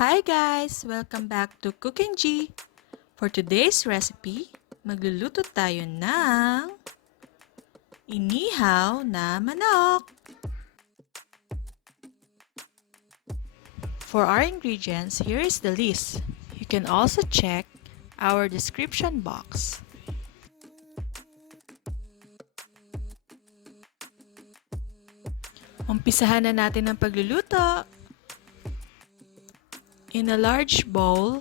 Hi guys! Welcome back to CookinGee! For today's recipe, magluluto tayo ng inihaw na manok. For our ingredients, here is the list. You can also check our description box. Umpisahan na natin ang pagluluto. In a large bowl,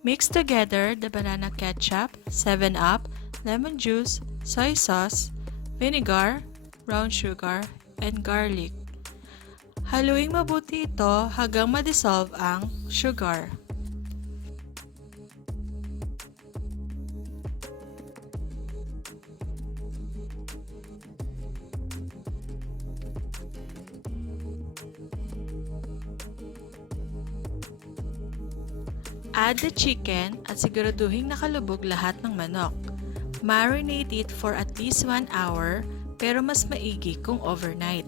mix together the banana ketchup, 7-Up, lemon juice, soy sauce, vinegar, brown sugar, and garlic. Haluing mabuti ito hanggang ma-dissolve ang sugar. Add the chicken at siguraduhin nakalubog lahat ng manok. Marinate it for at least 1 hour, pero mas maigi kung overnight.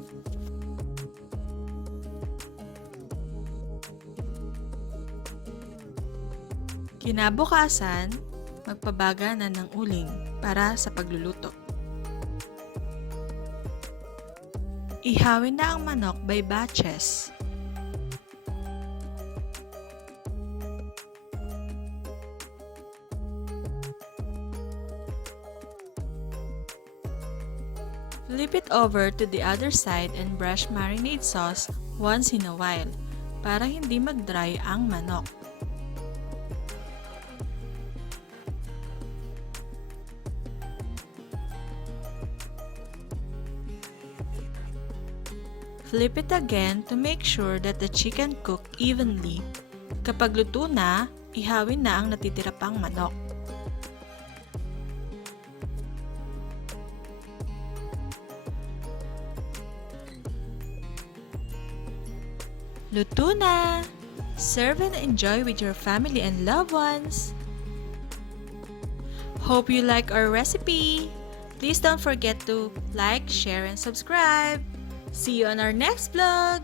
Kinabukasan, magpabaga na ng uling para sa pagluluto. Ihawin na ang manok by batches. Flip it over to the other side and brush marinade sauce once in a while para hindi mag-dry ang manok. Flip it again to make sure that the chicken cook evenly. Kapag luto na, ihawin na ang natitira pang manok. Luto na! Serve and enjoy with your family and loved ones! Hope you like our recipe! Please don't forget to like, share, and subscribe! See you on our next vlog!